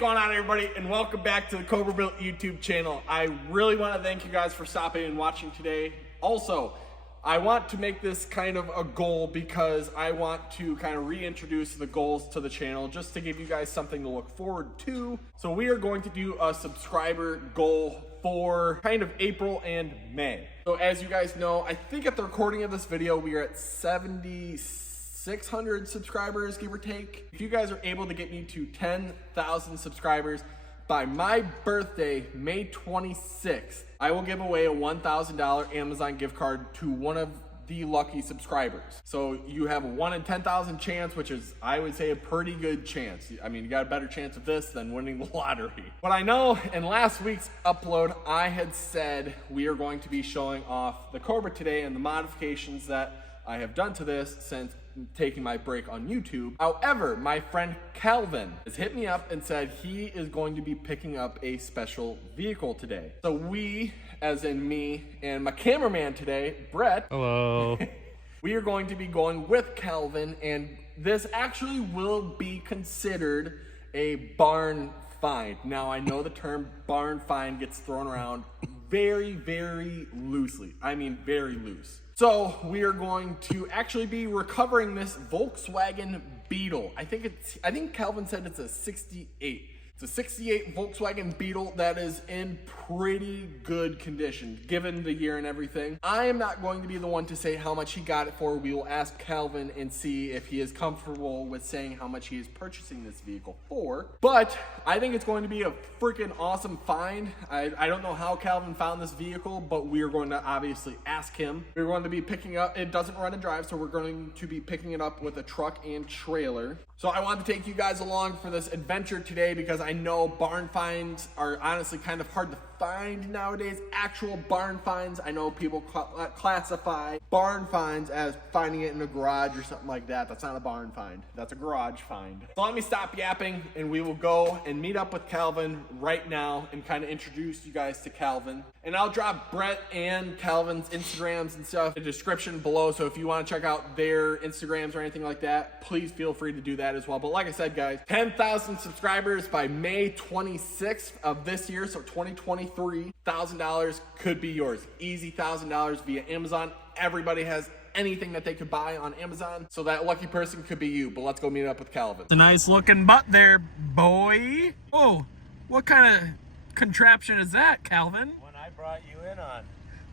going on, everybody, and welcome back to the Cobra Built YouTube channel. I really want to thank you guys for stopping and watching today. Also, I want to make this kind of a goal because I want to kind of reintroduce the goals to the channel just to give you guys something to look forward to. So we are going to do a subscriber goal for kind of April and May. So as you guys know, I think at the recording of this video, we are at 7,600 subscribers, give or take. If you guys are able to get me to 10,000 subscribers by my birthday, May 26th, I will give away a $1,000 Amazon gift card to one of the lucky subscribers. So you have a 1 in 10,000 chance, which is, I would say, a pretty good chance. I mean, you got a better chance of this than winning the lottery. But I know in last week's upload, I had said we are going to be showing off the Cobra today and the modifications that I have done to this since taking my break on YouTube. However, my friend Calvin has hit me up and said he is going to be picking up a special vehicle today. So we, as in me and my cameraman today, Brett. Hello. We are going to be going with Calvin, and this actually will be considered a barn find. Now, I know the term barn find gets thrown around very, very loosely. I mean, very loose. So we are going to actually be recovering this Volkswagen Beetle. I think Calvin said it's a 68. It's a 68 Volkswagen Beetle that is in pretty good condition, given the year and everything. I am not going to be the one to say how much he got it for. We will ask Calvin and see if he is comfortable with saying how much he is purchasing this vehicle for. But I think it's going to be a freaking awesome find. I don't know how Calvin found this vehicle, but we are going to obviously ask him. We're going to be picking up, it doesn't run and drive, so we're going to be picking it up with a truck and trailer. So I want to take you guys along for this adventure today because I know barn finds are honestly kind of hard to find nowadays. Actual barn finds, I know people classify barn finds as finding it in a garage or something like that. That's not a barn find, that's a garage find. So let me stop yapping and we will go and meet up with Calvin right now and kind of introduce you guys to Calvin. And I'll drop Brett and Calvin's Instagrams and stuff in the description below. So if you want to check out their Instagrams or anything like that, please feel free to do that as well. But like I said, guys, 10,000 subscribers by May 26th of this year. So 2023, $1,000 could be yours. Easy $1,000 via Amazon. Everybody has anything that they could buy on Amazon. So that lucky person could be you. But let's go meet up with Calvin. It's a nice looking butt there, boy. Oh, what kind of contraption is that, Calvin? Brought you in on.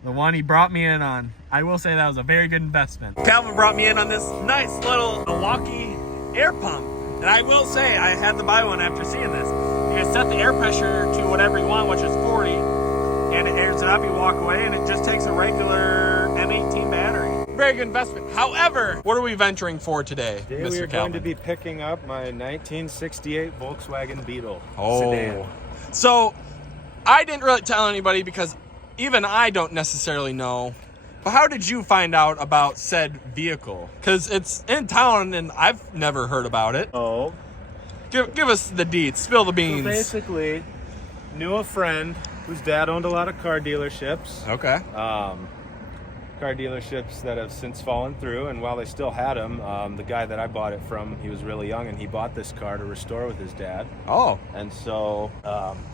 The one he brought me in on. I will say that was a very good investment. Calvin brought me in on this nice little Milwaukee air pump. And I will say, I had to buy one after seeing this. You can set the air pressure to whatever you want, which is 40, and it airs it up, you walk away, and it just takes a regular M18 battery. Very good investment. However, what are we venturing for today, Today Mr. we are Calvin? going to be picking up my 1968 Volkswagen Beetle Oh. sedan. So, I didn't really tell anybody because even I don't necessarily know. But how did you find out about said vehicle? Because it's in town and I've never heard about it. Oh. Give us the deets. Spill the beans. So basically, knew a friend whose dad owned a lot of car dealerships. Okay. Car dealerships that have since fallen through, and while they still had them, the guy that I bought it from, he was really young and he bought this car to restore with his dad. Oh. And so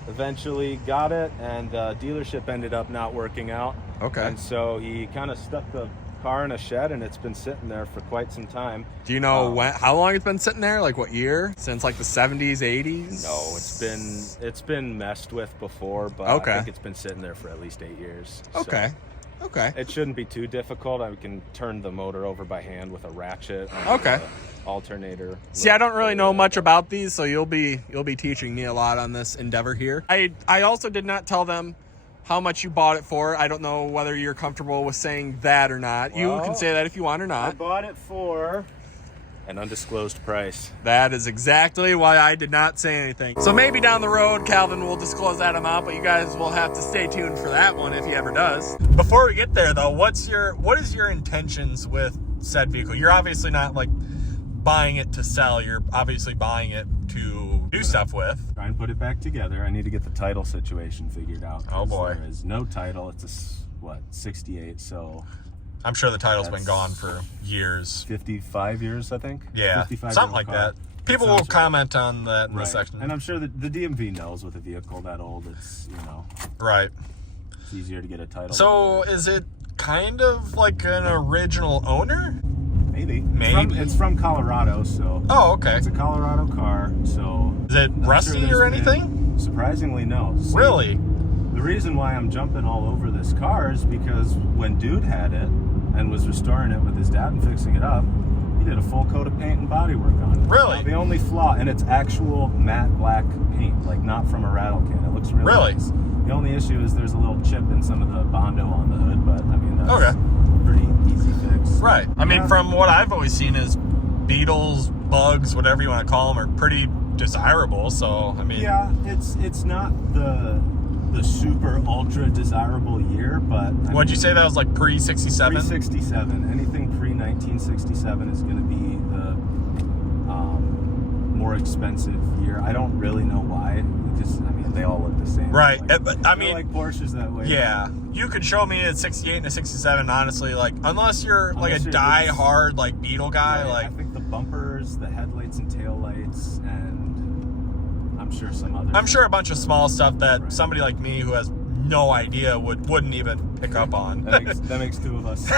eventually got it, and the dealership ended up not working out. Okay. And so he kind of stuck the car in a shed, and it's been sitting there for quite some time. Do you know how long it's been sitting there? Like what year? Since like the 70s, 80s? No, it's been messed with before, but okay. I think it's been sitting there for at least 8 years. Okay. So okay. it shouldn't be too difficult. I can turn the motor over by hand with a ratchet. Okay. Alternator. See, I don't really know much about these, so you'll be teaching me a lot on this endeavor here. I also did not tell them how much you bought it for. I don't know whether you're comfortable with saying that or not. Well, you can say that if you want or not. I bought it for an undisclosed price. That is exactly why I did not say anything. So maybe down the road, Calvin will disclose that amount, but you guys will have to stay tuned for that one if he ever does. Before we get there though, what is your intentions with said vehicle? You're obviously not like buying it to sell. You're obviously buying it to do stuff with. Try and put it back together. I need to get the title situation figured out. Oh boy. There is no title. It's a 68, so I'm sure the title's been gone for years. 55 years, I think. Yeah, 55 something like car. that. People will comment on that in the Right. section. And I'm sure that the DMV knows with a vehicle that old, it's, you know, Right. it's easier to get a title. So is it kind of like an original owner? Maybe. Maybe. It's from Colorado, so. Oh, okay. It's a Colorado car, so. Is it rusty or anything? Surprisingly, no. See, Really? The reason why I'm jumping all over this car is because when Dude had it and was restoring it with his dad and fixing it up, he did a full coat of paint and bodywork on it. Really? Now, the only flaw, and it's actual matte black paint, like not from a rattle can. It looks really nice. The only issue is there's a little chip in some of the Bondo on the hood, but I mean, that's pretty easy fix. Right. I mean, from what I've always seen is Beetles, bugs, whatever you want to call them, are pretty desirable. So, I mean. Yeah, it's not the super ultra desirable year, but What'd you say that was like pre-67? Pre-67. Anything pre-1967 is going to be the more expensive year. I don't really know why, because I mean they all look the same. Right. Like, I mean, like Porsches that way. Yeah. You could show me a 68 and a 67, honestly, like unless you're like a die-hard like Beetle guy, Right. like I think the bumpers, the headlights and taillights, and I'm sure some other. I'm sure a bunch of small stuff that somebody like me who has no idea wouldn't even pick up on. that makes two of us.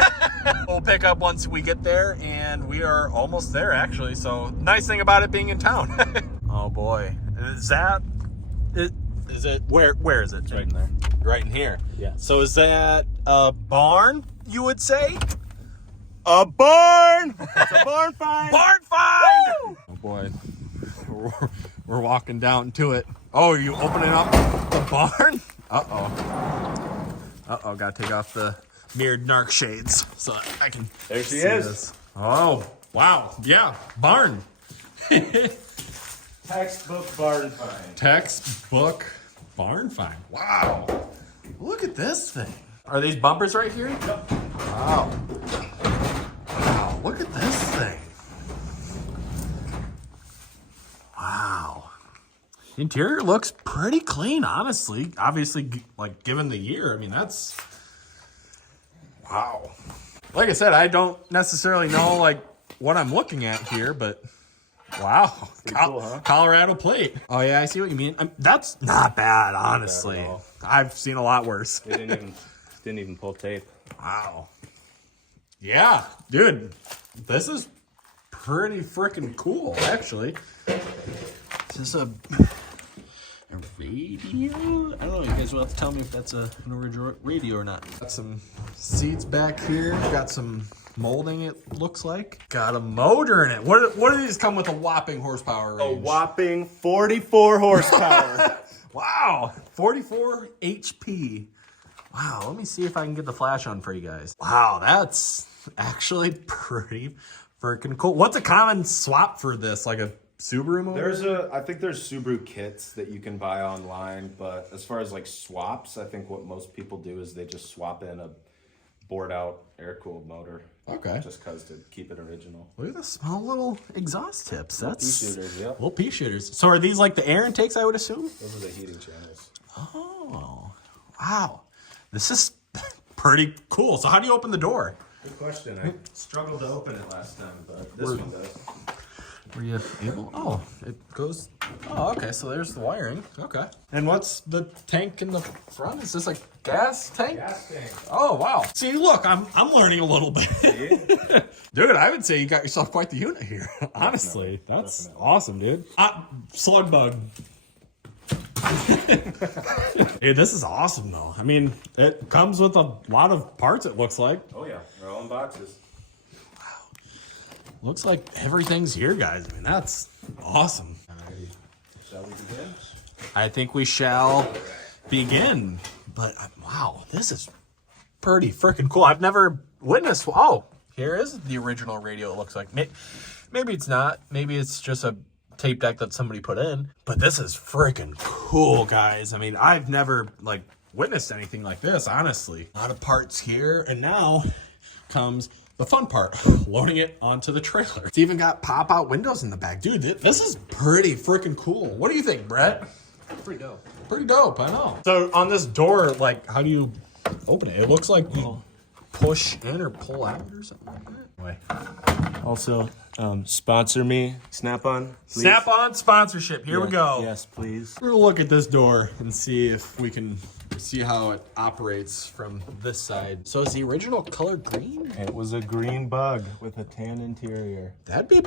We'll pick up once we get there, and we are almost there actually. So nice thing about it being in town. Oh boy, is it where is it? It's right in there. Right in here. Yeah. So is that a barn? You would say? A barn. It's a barn find. Barn find! Woo! Oh boy, we're walking down to it. Oh, are you opening up the barn? Uh-oh, gotta take off the mirrored narc shades so that I can There she see is. this. Oh, wow, yeah, barn. Textbook barn find. Textbook barn find. Wow, look at this thing. Are these bumpers right here? Yep. Wow. Wow, look at this thing. Wow. Interior looks pretty clean, honestly. Obviously, like, given the year, I mean, that's... Wow. Like I said, I don't necessarily know, like, what I'm looking at here, but... Wow. Cool, huh? Colorado plate. Oh, yeah, I see what you mean. That's not bad, honestly. Not bad at all. I've seen a lot worse. They didn't even pull tape. Wow. Yeah, dude, this is pretty freaking cool, actually. Is this a radio? I don't know. You guys will have to tell me if that's an original radio or not. Got some seats back here. Got some molding, it looks like. Got a motor in it. What do these come with a whopping horsepower range? A whopping 44 horsepower. Wow, 44 HP. Wow, let me see if I can get the flash on for you guys. Wow, that's actually pretty freaking cool. What's a common swap for this? Like a Subaru motor? I think there's Subaru kits that you can buy online, but as far as like swaps, I think what most people do is they just swap in a bored out air-cooled motor. Okay. Just cause to keep it original. Look at the small little exhaust tips. That's pea shooters, yep. Little pea shooters. So are these like the air intakes, I would assume? Those are the heating channels. Oh, wow. This is pretty cool. So how do you open the door? Good question. I struggled to open it last time, but this one does. Were you able? Oh, it goes. Oh, okay. So there's the wiring. Okay. And what's the tank in the front? Is this a gas tank? Gas tank. Oh, wow. See, look, I'm learning a little bit. Dude, I would say you got yourself quite the unit here. Honestly, that's awesome, dude. Slug bug. Hey, this is awesome, though. I mean, it comes with a lot of parts, it looks like. Oh yeah, they're all in boxes. Looks like everything's here, guys. I mean, that's awesome. Shall we begin? I think we shall begin. But, wow, this is pretty freaking cool. I've never witnessed... Oh, here is the original radio, it looks like. Maybe it's not. Maybe it's just a tape deck that somebody put in. But this is freaking cool, guys. I mean, I've never, like, witnessed anything like this, honestly. A lot of parts here. And now comes... the fun part, loading it onto the trailer. It's even got pop-out windows in the back. Dude, this is pretty freaking cool. What do you think, Brett? Pretty dope. Pretty dope, I know. So on this door, like, how do you open it? It looks like you push in or pull out or something like that. Also, Sponsor me, Snap-on. Please. Snap-on sponsorship. Here we go. Yes, please. We're gonna look at this door and see if we can see how it operates from this side. So is the original color green? It was a green bug with a tan interior. That'd be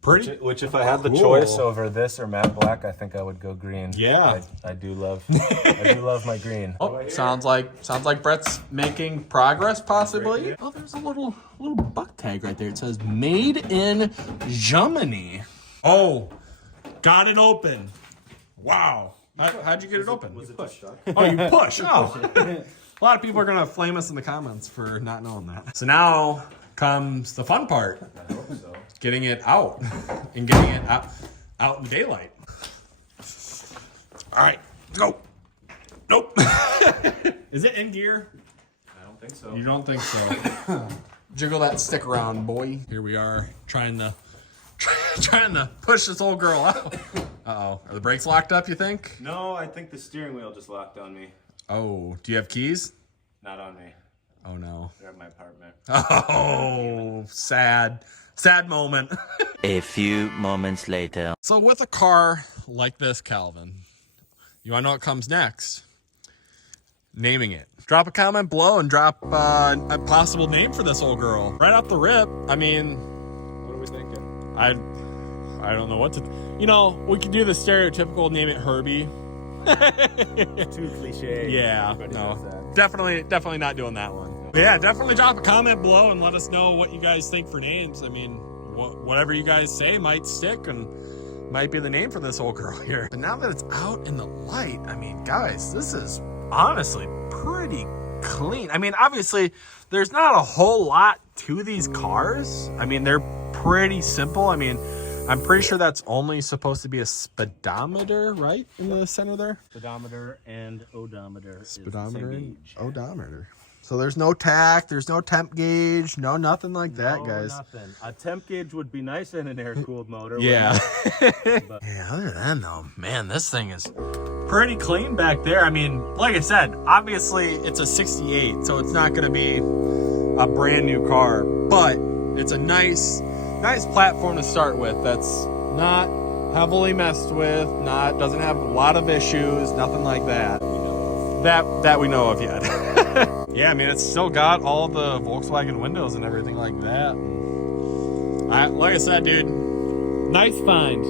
pretty. Which if I had the choice over this or matte black, I think I would go green. Yeah. I do love I do love my green. Oh, sounds like Brett's making progress, possibly. Oh, there's a little buck tag right there. It says "Made in Germany." Oh, got it open. Wow. How'd you get it open? Was it just stuck? Oh, you push. Oh. A lot of people are going to flame us in the comments for not knowing that. So now comes the fun part. I hope so. Getting it out and getting it out in daylight. All right, go. Nope. Is it in gear? I don't think so. You don't think so? Jiggle that stick around, boy. Here we are trying to push this old girl out. Uh-oh. Are the brakes locked up, you think? No, I think the steering wheel just locked on me. Oh, do you have keys? Not on me. Oh, no. They're at my apartment. Oh, sad. Sad moment. A few moments later. So with a car like this, Calvin, you want to know what comes next? Naming it. Drop a comment below and drop a possible name for this old girl. Right off the rip, I mean... What are we thinking? I don't know what to... You know, we could do the stereotypical name it Herbie. Too cliche. Yeah, Everybody no. does that. Definitely not doing that one. But yeah, definitely drop a comment below and let us know what you guys think for names. I mean, whatever you guys say might stick and might be the name for this old girl here. But now that it's out in the light, I mean, guys, this is honestly pretty clean. I mean, obviously, there's not a whole lot to these cars. I mean, they're pretty simple. I mean, I'm pretty sure that's only supposed to be a speedometer, right? In the center there? Speedometer and odometer. Speedometer is the same and gauge. odometer. So there's no tach, there's no temp gauge, no nothing like that, No, guys. Nothing. A temp gauge would be nice in an air-cooled motor. Yeah. But Yeah, other than though, man, this thing is pretty clean back there. I mean, like I said, obviously it's a 68, so it's not going to be a brand new car, but it's a nice platform to start with. That's not heavily messed with, doesn't have a lot of issues, nothing like that. That we know of yet. Yeah, I mean, it's still got all the Volkswagen windows and everything like that. Like I said, dude, nice find.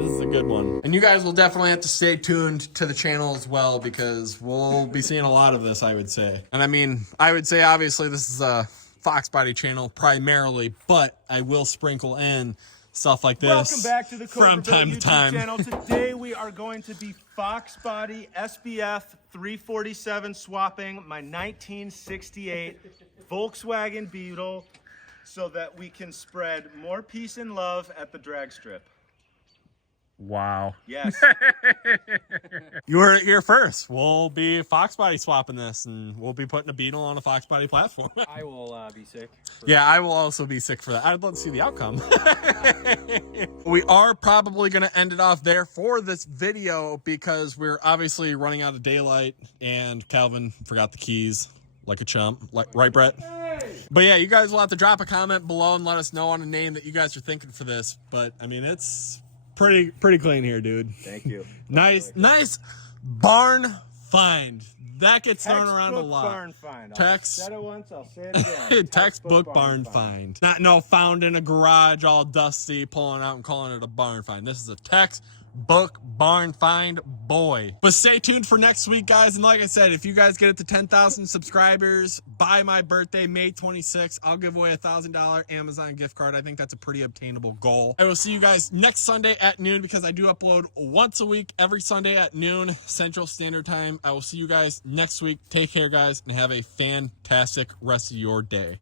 This is a good one. And you guys will definitely have to stay tuned to the channel as well, because we'll be seeing a lot of this, I would say. And I mean, I would say obviously this is a Fox Body channel primarily, but I will sprinkle in stuff like this. welcome back to the from time to YouTube time. channel. Today we are going to be Fox Body SBF 347 swapping my 1968 Volkswagen Beetle so that we can spread more peace and love at the drag strip. Wow. Yes. You're first. We'll be Fox Body swapping this, and we'll be putting a Beetle on a Fox Body platform. I will be sick. Yeah, I will also be sick for that. I'd love to see the outcome. We are probably going to end it off there for this video because we're obviously running out of daylight, and Calvin forgot the keys like a chump. Right, Brett? But yeah, you guys will have to drop a comment below and let us know on a name that you guys are thinking for this. But I mean, it's pretty clean here, dude. Thank you. Nice barn find. That gets thrown around a lot. Barn find. I said it once, I'll say it again. Textbook barn find. Not found in a garage all dusty, pulling out and calling it a barn find. This is a textbook barn find, boy. But stay tuned for next week, guys. And like I said, if you guys get it to 10,000 subscribers by my birthday, May 26th, I'll give away a $1,000 Amazon gift card. I think that's a pretty obtainable goal. I will see you guys next Sunday at noon, because I do upload once a week, every Sunday at noon Central Standard Time. I will see you guys next week. Take care, guys, and have a fantastic rest of your day.